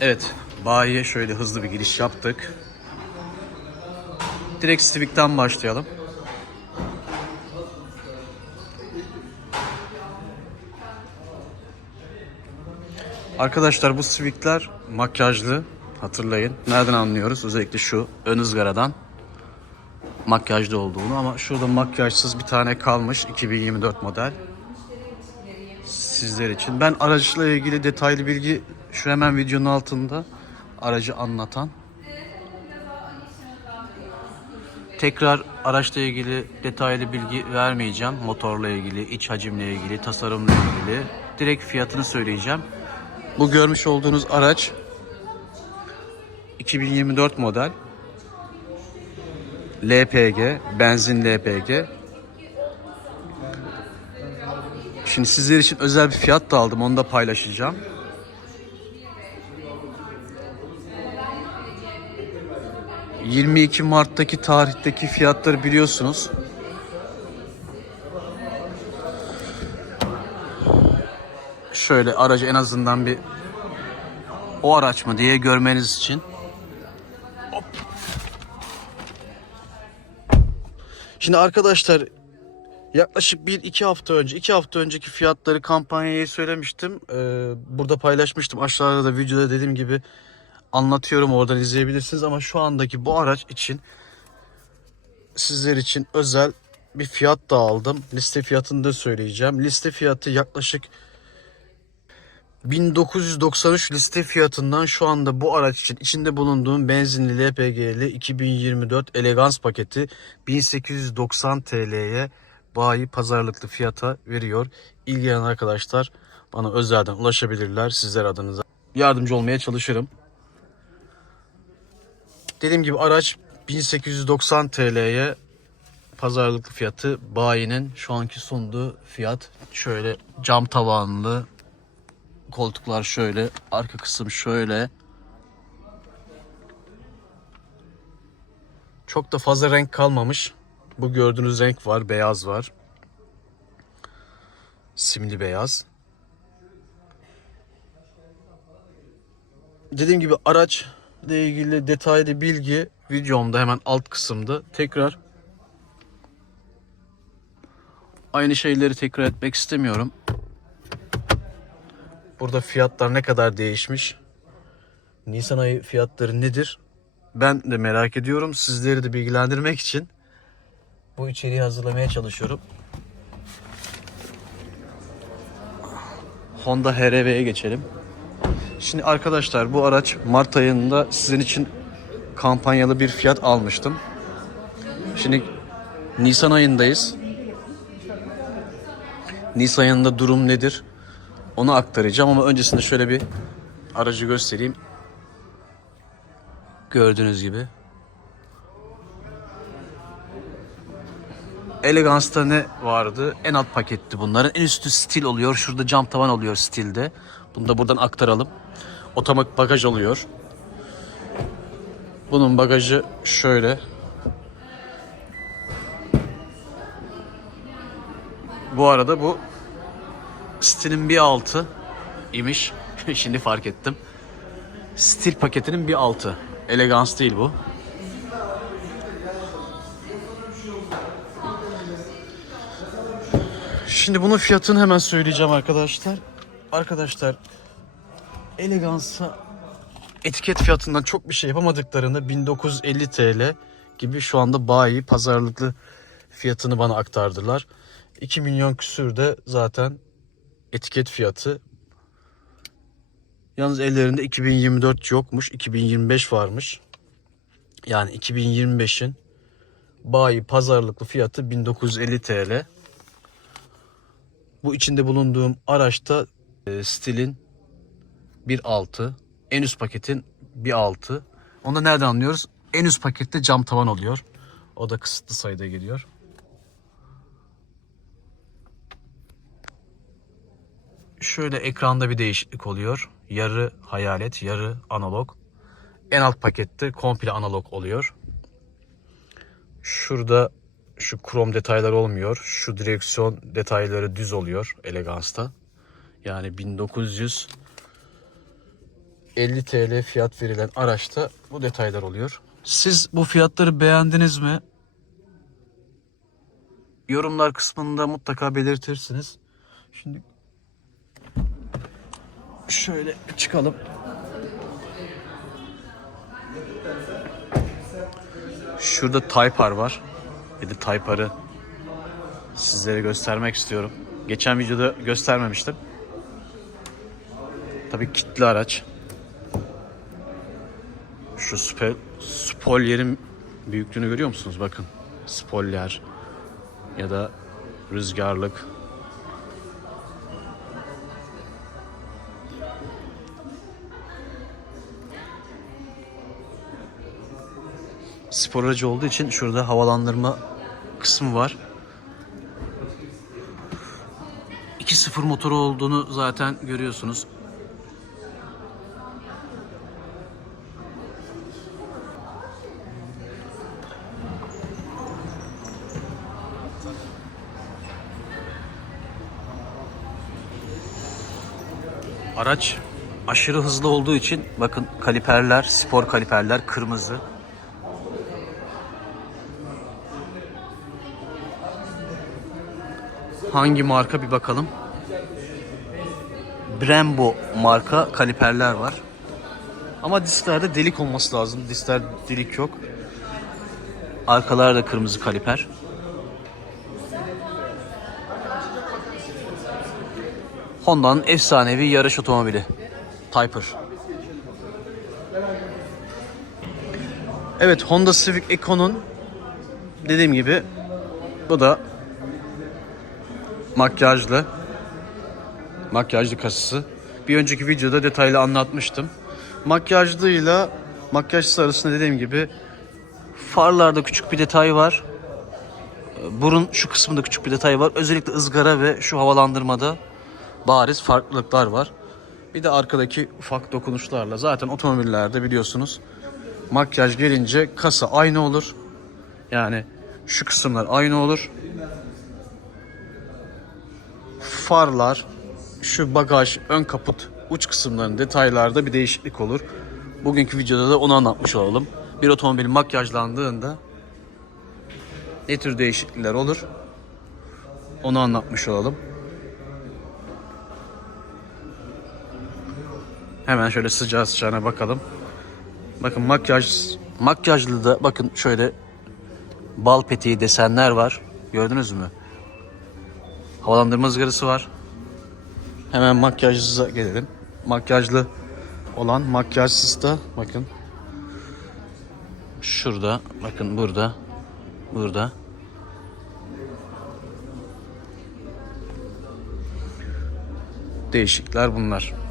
Evet, bayiye şöyle hızlı bir giriş yaptık. Direkt Civic'ten başlayalım. Arkadaşlar bu Civic'ler makyajlı. Hatırlayın. Nereden anlıyoruz? Özellikle şu ön ızgaradan makyajlı olduğunu ama şurada makyajsız bir tane kalmış 2024 model sizler için. Ben araçla ilgili detaylı bilgi şu hemen videonun altında aracı anlatan. Tekrar araçla ilgili detaylı bilgi vermeyeceğim. Motorla ilgili, iç hacimle ilgili, tasarımla ilgili. Direkt fiyatını söyleyeceğim. Bu görmüş olduğunuz araç 2024 model. LPG, benzin LPG. Şimdi sizler için özel bir fiyat da aldım. Onu da paylaşacağım. ...22 Mart'taki tarihteki fiyatları biliyorsunuz. Şöyle aracı en azından bir... ...o araç mı diye görmeniz için... Şimdi arkadaşlar Yaklaşık 1-2 hafta önce, 2 hafta önceki fiyatları kampanyayı söylemiştim. Ee, burada paylaşmıştım. Aşağıda da videoda dediğim gibi anlatıyorum. Oradan izleyebilirsiniz. Ama şu andaki bu araç için sizler için özel bir fiyat da aldım. Liste fiyatını da söyleyeceğim. Liste fiyatı yaklaşık 1993 liste fiyatından şu anda bu araç için içinde bulunduğum benzinli LPG'li 2024 Elegans paketi 1890 TL'ye bayi pazarlıklı fiyata veriyor. İlgilenen arkadaşlar bana özelden ulaşabilirler sizler adınıza. Yardımcı olmaya çalışırım. Dediğim gibi araç 1890 TL'ye pazarlıklı fiyatı bayinin şu anki sunduğu fiyat şöyle cam tavanlı koltuklar şöyle arka kısım şöyle. Çok da fazla renk kalmamış. Bu gördüğünüz renk var beyaz var. Simli beyaz. Dediğim gibi araç ile ilgili detaylı bilgi videomda hemen alt kısımda tekrar aynı şeyleri tekrar etmek istemiyorum Burada fiyatlar ne kadar değişmiş? Nisan ayı fiyatları nedir? Ben de merak ediyorum. Sizleri de bilgilendirmek için bu içeriği hazırlamaya çalışıyorum. Honda HR-V'ye geçelim. Şimdi arkadaşlar bu araç Mart ayında sizin için kampanyalı bir fiyat almıştım. Şimdi Nisan ayındayız. Nisan ayında durum nedir? Onu aktaracağım ama öncesinde şöyle bir aracı göstereyim. Gördüğünüz gibi. Elegance'da ne vardı? En alt paketti bunların. En üstü stil oluyor. Şurada cam tavan oluyor stilde. Bunu da buradan aktaralım. Otomatik bagaj oluyor. Bunun bagajı şöyle. Bu arada bu stilin bir altı imiş. Şimdi fark ettim. Stil paketinin bir altı. Elegans değil bu. Şimdi bunun fiyatını hemen söyleyeceğim arkadaşlar. Arkadaşlar Elegans'a etiket fiyatından çok bir şey yapamadıklarını 1950 TL gibi şu anda bayi pazarlıklı fiyatını bana aktardılar. 2 milyon küsür de zaten etiket fiyatı. Yalnız ellerinde 2024 yokmuş. 2025 varmış. Yani 2025'in bayi pazarlıklı fiyatı 1950 TL. Bu içinde bulunduğum araçta e, stilin 1.6, en üst paketin 1.6. Onu da nereden anlıyoruz? En üst pakette cam tavan oluyor. O da kısıtlı sayıda geliyor. Şöyle ekranda bir değişiklik oluyor. Yarı hayalet, yarı analog. En alt pakette komple analog oluyor. Şurada şu krom detaylar olmuyor. Şu direksiyon detayları düz oluyor Elegance'da. Yani 1900 50 TL fiyat verilen araçta bu detaylar oluyor. Siz bu fiyatları beğendiniz mi? Yorumlar kısmında mutlaka belirtirsiniz. Şimdi şöyle çıkalım. Şurada Taypar var. Bir de Taypar'ı sizlere göstermek istiyorum. Geçen videoda göstermemiştim. Tabii kitli araç. Şu spe, spolyerin büyüklüğünü görüyor musunuz? Bakın. Spolyer ya da rüzgarlık. Spor aracı olduğu için şurada havalandırma kısmı var. 2.0 motoru olduğunu zaten görüyorsunuz. Araç aşırı hızlı olduğu için bakın kaliperler, spor kaliperler kırmızı. Hangi marka bir bakalım. Brembo marka kaliperler var. Ama disklerde delik olması lazım. Diskler delik yok. Arkalarda kırmızı kaliper. Honda'nın efsanevi yarış otomobili. Typer. Evet Honda Civic Eco'nun dediğim gibi bu da makyajlı makyajlı kasası. Bir önceki videoda detaylı anlatmıştım. Makyajlıyla makyajsız arasında dediğim gibi farlarda küçük bir detay var. Burun şu kısmında küçük bir detay var. Özellikle ızgara ve şu havalandırmada bariz farklılıklar var. Bir de arkadaki ufak dokunuşlarla zaten otomobillerde biliyorsunuz makyaj gelince kasa aynı olur. Yani şu kısımlar aynı olur. Farlar, şu bagaj, ön kaput, uç kısımların detaylarda bir değişiklik olur. Bugünkü videoda da onu anlatmış olalım. Bir otomobil makyajlandığında ne tür değişiklikler olur? Onu anlatmış olalım. Hemen şöyle sıcağı sıcağına bakalım. Bakın makyaj makyajlı da bakın şöyle bal peteği desenler var. Gördünüz mü? Havalandırma ızgarası var. Hemen makyajsıza gelelim. Makyajlı olan makyajsız da bakın. Şurada bakın burada. Burada. Değişikler bunlar.